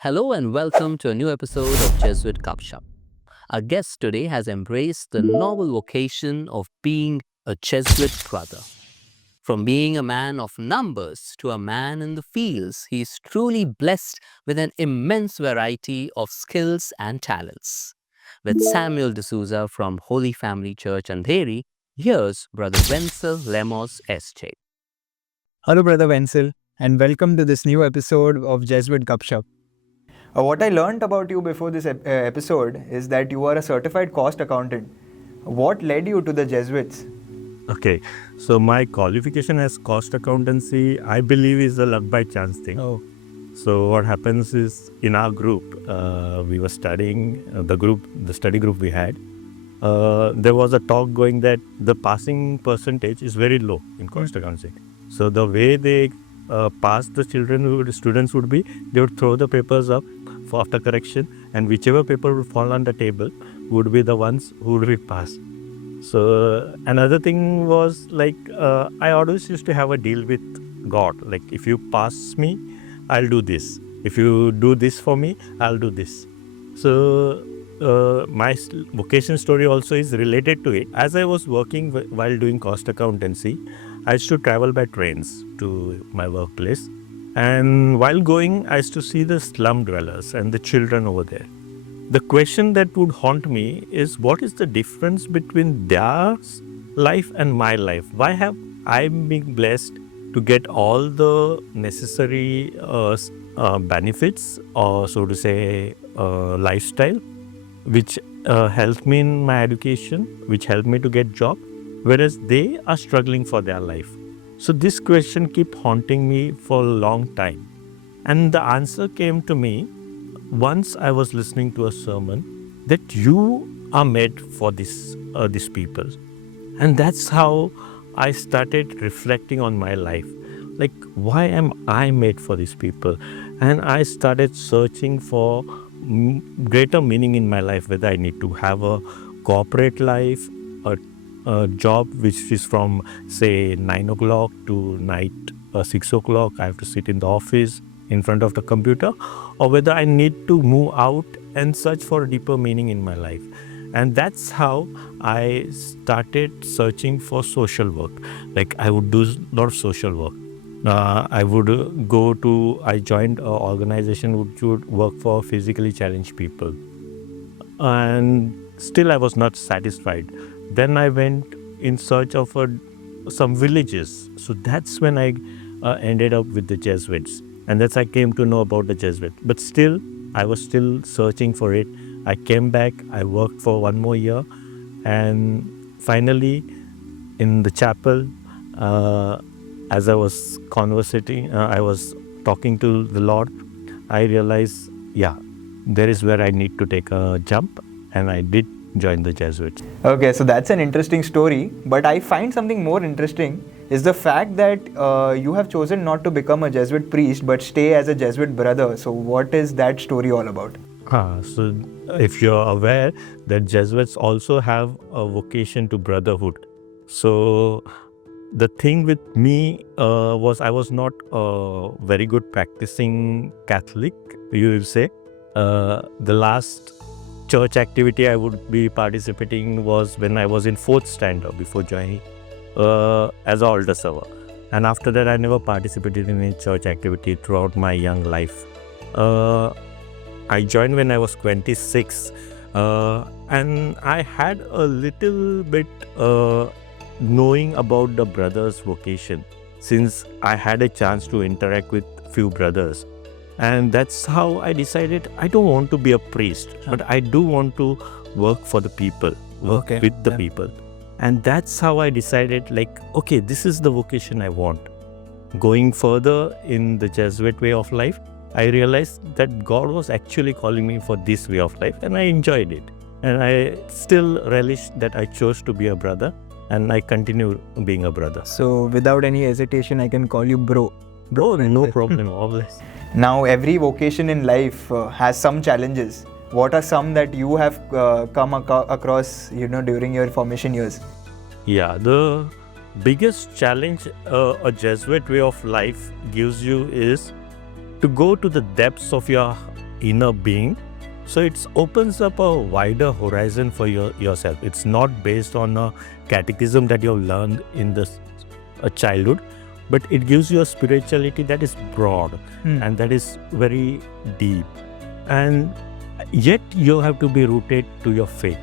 Hello and welcome to a new episode of Jesuit Gupshup. Our guest today has embraced the noble vocation of being a Jesuit brother. From being a man of numbers to a man in the fields, he is truly blessed with an immense variety of skills and talents. With Samuel D'Souza from Holy Family Church Andheri, here's Brother Wencesl Lemos SJ. Hello, Brother Wencesl, and welcome to this new episode of Jesuit Gupshup. What I learned about you before this episode is that you are a certified cost accountant. What led you to the Jesuits? Okay, so my qualification as cost accountancy, I believe, is a luck by chance thing. Oh, So what happens is in our group, we were studying the study group we had. There was a talk going that the passing percentage is very low in cost accountancy. So the way they pass the students would be they would throw the papers up for after correction, and whichever paper would fall on the table would be the ones who would be passed. So another thing was like I always used to have a deal with God. Like if you pass me, I'll do this. If you do this for me, I'll do this. So my vocation story also is related to it. As I was working while doing cost accountancy, I used to travel by trains to my workplace. And while going, I used to see the slum dwellers and the children over there. The question that would haunt me is what is the difference between their life and my life? Why have I been blessed to get all the necessary benefits, or so to say, lifestyle, which helped me in my education, which helped me to get job, whereas they are struggling for their life. So this question kept haunting me for a long time. And the answer came to me once I was listening to a sermon that you are made for these people. And that's how I started reflecting on my life. Like, why am I made for these people? And I started searching for greater meaning in my life, whether I need to have a corporate life, a job which is from say 9 o'clock to night 6 o'clock. I have to sit in the office in front of the computer, or whether I need to move out and search for a deeper meaning in my life. And that's how I started searching for social work. Like I would do a lot of social work. I joined an organization which would work for physically challenged people. And still I was not satisfied. Then I went in search of some villages. So that's when I ended up with the Jesuits. And that's I came to know about the Jesuits. But still, I was still searching for it. I came back, I worked for 1 more year. And finally, in the chapel, as I was I was talking to the Lord, I realized, there is where I need to take a jump. And I did join the Jesuits. okay, so that's an interesting story. But I find something more interesting is the fact that you have chosen not to become a Jesuit priest but stay as a Jesuit brother. So what is that story all about? So if you're aware that Jesuits also have a vocation to brotherhood. So the thing with me was I was not a very good practicing Catholic, you will say. The last church activity I would be participating was when I was in 4th standard before joining as an altar server. And after that, I never participated in any church activity throughout my young life. I joined when I was 26, and I had a little bit knowing about the brothers' vocation since I had a chance to interact with few brothers. And that's how I decided I don't want to be a priest, but I do want to work for the people, work with the people. And that's how I decided, like, okay, this is the vocation I want. Going further in the Jesuit way of life, I realized that God was actually calling me for this way of life, and I enjoyed it. And I still relish that I chose to be a brother, and I continue being a brother. So without any hesitation, I can call you bro. Bro, no problem, always. Now, every vocation in life has some challenges. What are some that you have come across, during your formation years? Yeah, the biggest challenge a Jesuit way of life gives you is to go to the depths of your inner being. So it opens up a wider horizon for yourself. It's not based on a catechism that you've learned in a childhood, but it gives you a spirituality that is broad and that is very deep. And yet you have to be rooted to your faith.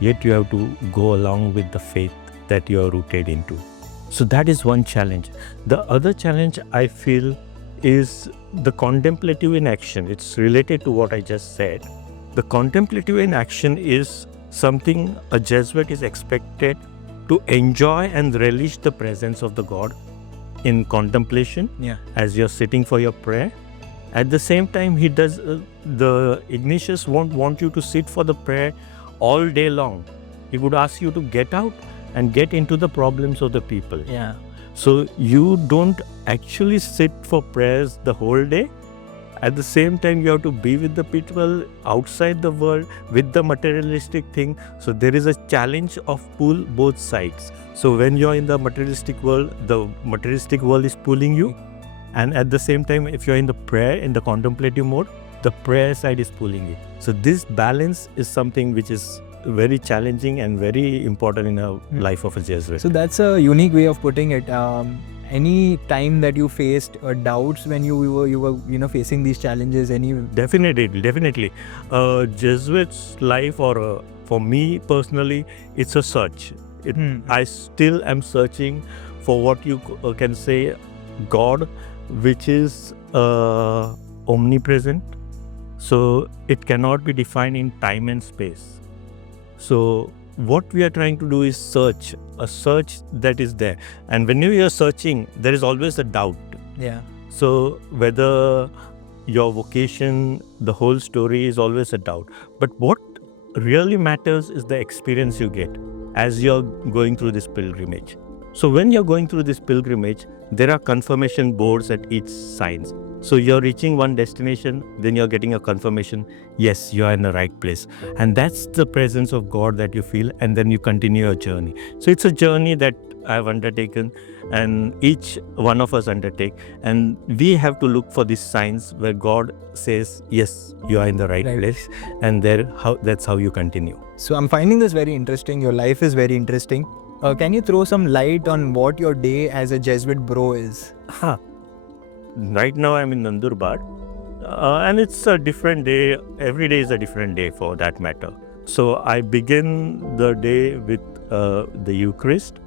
Yet you have to go along with the faith that you are rooted into. So that is one challenge. The other challenge I feel is the contemplative in action. It's related to what I just said. The contemplative in action is something a Jesuit is expected to enjoy and relish the presence of the God in contemplation as you're sitting for your prayer. At the same time, he does the Ignatius won't want you to sit for the prayer all day long. He would ask you to get out and get into the problems of the people. Yeah. So you don't actually sit for prayers the whole day. At the same time, you have to be with the people outside the world with the materialistic thing. So there is a challenge of pull both sides. So when you're in the materialistic world is pulling you. And at the same time, if you're in the prayer, in the contemplative mode, the prayer side is pulling you. So this balance is something which is very challenging and very important in a life of a Jesuit. So that's a unique way of putting it. Any time that you faced doubts when you were facing these challenges? Definitely. Jesuit's life, or for me personally, it's a search. I still am searching for what you can say God, which is omnipresent. So it cannot be defined in time and space. So what we are trying to do is a search that is there. And when you are searching, there is always a doubt. Yeah. So whether your vocation, the whole story is always a doubt. But what really matters is the experience you get as you're going through this pilgrimage. So when you're going through this pilgrimage, there are confirmation boards at each signs. So you're reaching one destination, then you're getting a confirmation, yes, you're in the right place. And that's the presence of God that you feel, and then you continue your journey. So it's a journey that I've undertaken, and each one of us undertake. And we have to look for these signs where God says, yes, you are in the right place. And that's how you continue. So I'm finding this very interesting. Your life is very interesting. Can you throw some light on what your day as a Jesuit bro is? Right now I'm in Nandurbar, and it's a different day. Every day is a different day for that matter. So I begin the day with the Eucharist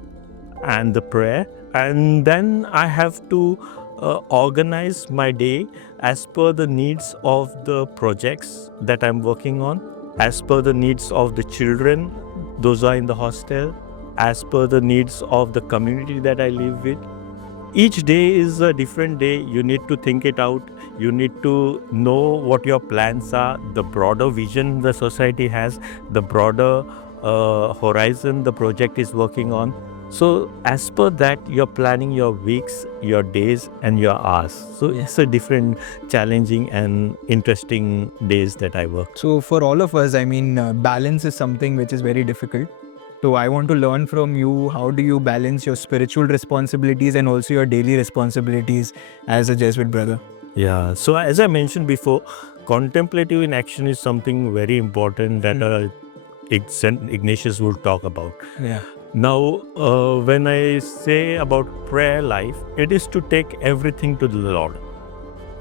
and the prayer, and then I have to organize my day as per the needs of the projects that I'm working on, as per the needs of the children, those are in the hostel, as per the needs of the community that I live with. Each day is a different day. You need to think it out. You need to know what your plans are, the broader vision the society has, the broader horizon the project is working on. So as per that, you're planning your weeks, your days, and your hours. So it's a different challenging and interesting days that I work. So for all of us, balance is something which is very difficult. So I want to learn from you, how do you balance your spiritual responsibilities and also your daily responsibilities as a Jesuit brother? Yeah, so as I mentioned before, contemplative in action is something very important that Ignatius will talk about. Yeah. Now, when I say about prayer life, it is to take everything to the Lord.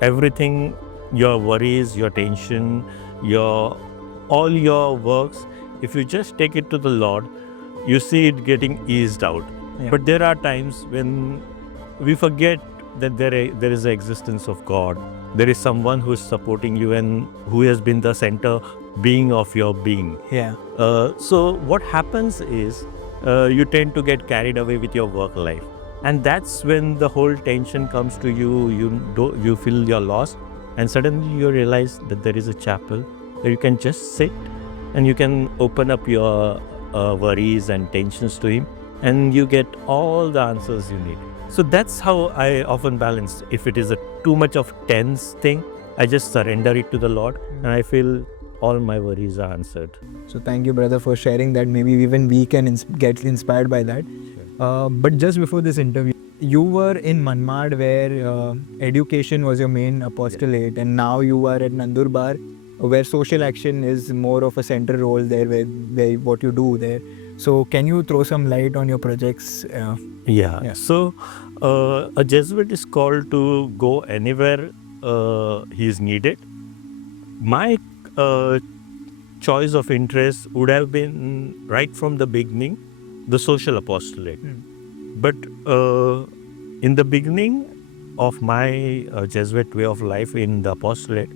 Everything, your worries, your tension, all your works, if you just take it to the Lord, you see it getting eased out. Yeah. But there are times when we forget that there is the existence of God. There is someone who is supporting you and who has been the center being of your being. Yeah. So what happens is you tend to get carried away with your work life. And that's when the whole tension comes to you. You feel you're lost. And suddenly you realize that there is a chapel where you can just sit and you can open up your worries and tensions to Him, and you get all the answers you need. So that's how I often balance. If it is a too much of tense thing, I just surrender it to the Lord, and I feel all my worries are answered. So thank you, brother, for sharing that. Maybe even we can get inspired by that. But just before this interview, you were in Manmad where education was your main apostolate, and now you are at Nandurbar where social action is more of a central role there, where what you do there. So can you throw some light on your projects? Yeah. So a Jesuit is called to go anywhere he is needed. My choice of interest would have been right from the beginning the social apostolate. But in the beginning of my Jesuit way of life in the apostolate,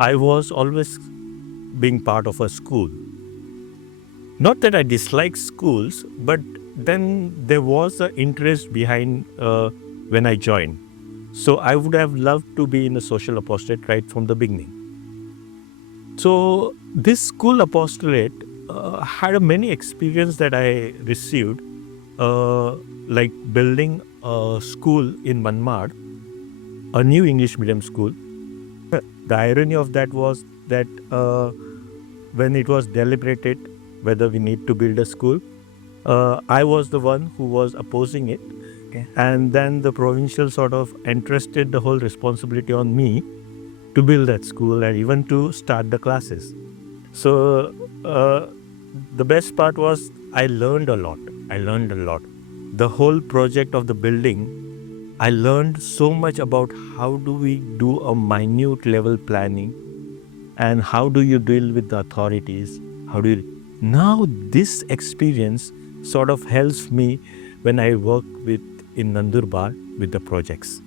I was always being part of a school. Not that I dislike schools, but then there was an interest behind when I joined. So I would have loved to be in a social apostolate right from the beginning. So this school apostolate had many experience that I received, like building a school in Manmad, a new English medium school. The irony of that was that when it was deliberated whether we need to build a school, I was the one who was opposing it. Okay. And then the provincial sort of entrusted the whole responsibility on me to build that school and even to start the classes. So the best part was I learned a lot. The whole project of the building, I learned so much about how do we do a minute level planning and how do you deal with the authorities. Now this experience sort of helps me when I work in Nandurbar with the projects.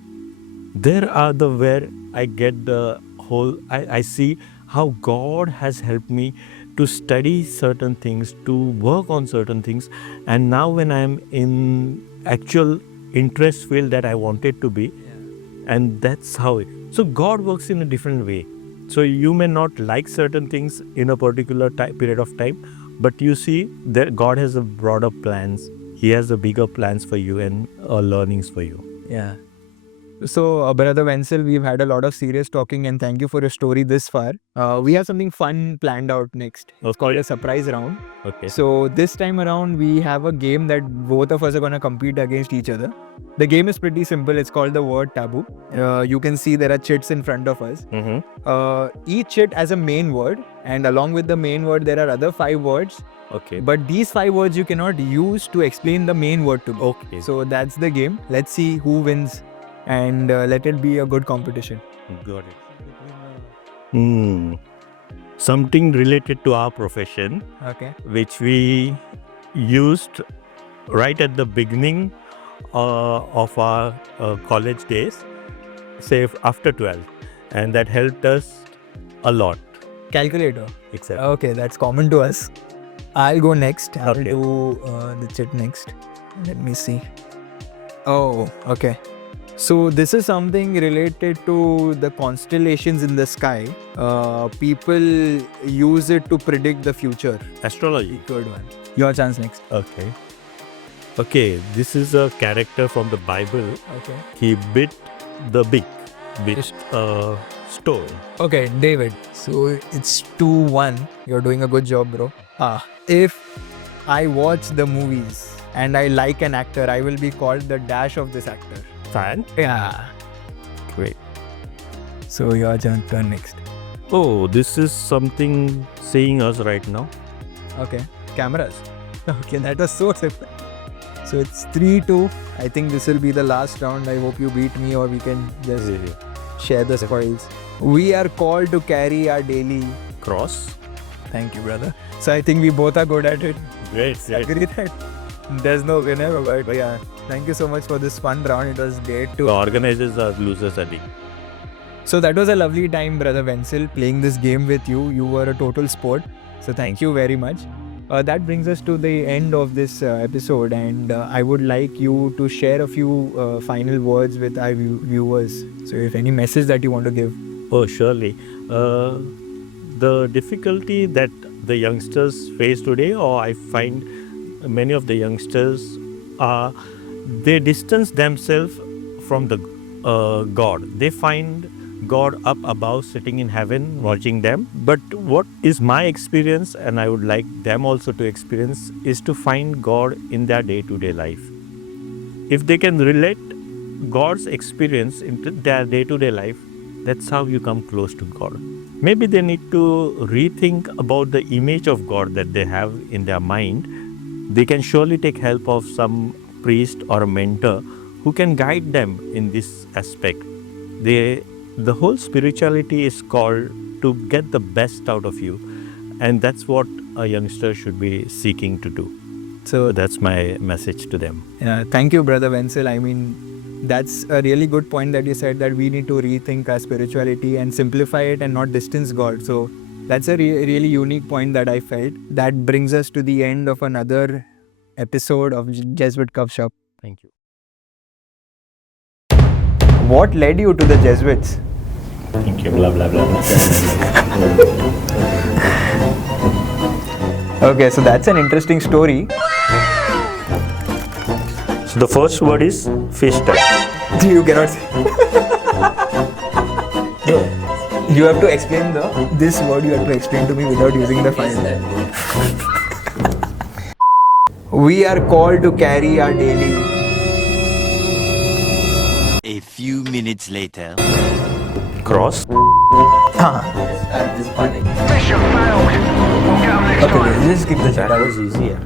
There are where I get the whole, I see how God has helped me to study certain things, to work on certain things, and now when I am in actual interest field that I wanted to be, and that's how it. So God works in a different way. So you may not like certain things in a particular period of time, but you see that God has a broader plans. He has a bigger plans for you and learnings for you. Yeah. So, Brother Wencesl, we've had a lot of serious talking, and thank you for your story this far. We have something fun planned out next. It's called a surprise round. Okay. So, this time around, we have a game that both of us are going to compete against each other. The game is pretty simple. It's called the word taboo. You can see there are chits in front of us. Each chit has a main word, and along with the main word, there are other 5 words. Okay. But these 5 words you cannot use to explain the main word to me. Okay. So, that's the game. Let's see who wins. And let it be a good competition. Got it. Something related to our profession, Okay. which we used right at the beginning of our college days, say after 12, and that helped us a lot. Calculator. Exactly. Okay, that's common to us. I'll go next. I'll Okay. do the chit next. Let me see. Oh, okay. So this is something related to the constellations in the sky. People use it to predict the future. Astrology. Good one. Your chance next. Okay, this is a character from the Bible. Okay. He bit the big stone. Okay, David. So it's 2-1. You're doing a good job, bro. If I watch the movies and I like an actor, I will be called the dash of this actor. Fan? Yeah. Great. So your turn next. Oh, this is something seeing us right now. Okay. Cameras. Okay, that was so simple. So it's 3-2. I think this will be the last round. I hope you beat me or we can just share the spoils. We are called to carry our daily Cross. Thank you, brother. So I think we both are good at it. Great. Agree that there's no winner, but yeah. Thank you so much for this fun round. It was great to... The organizers are losers, Ali. So that was a lovely time, Brother Wencesl, playing this game with you. You were a total sport. So thank you very much. That brings us to the end of this episode, and I would like you to share a few final words with our viewers. So if any message that you want to give. Oh, surely. The difficulty that the youngsters face today, or I find many of the youngsters they distance themselves from the God. They find God up above, sitting in heaven, watching them. But what is my experience, and I would like them also to experience, is to find God in their day-to-day life. if they can relate God's experience into their day-to-day life, that's how you come close to God. Maybe they need to rethink about the image of God that they have in their mind. They can surely take help of some priest or a mentor who can guide them in this aspect. The whole spirituality is called to get the best out of you, and that's what a youngster should be seeking to do. So that's my message to them. Thank you, Brother Wencesl. I mean, that's a really good point that you said, that we need to rethink our spirituality and simplify it and not distance God. So that's a really unique point that I felt. That brings us to the end of another episode of Jesuit Gupshup. Thank you. What led you to the Jesuits? Thank you. Blah blah blah. Okay, so that's an interesting story. So the first word is fish type. You cannot say. You have to explain this word. You have to explain to me without using the file. We are called to carry our daily. A few minutes later. Cross. Okay, let's just skip the chat. That was easier.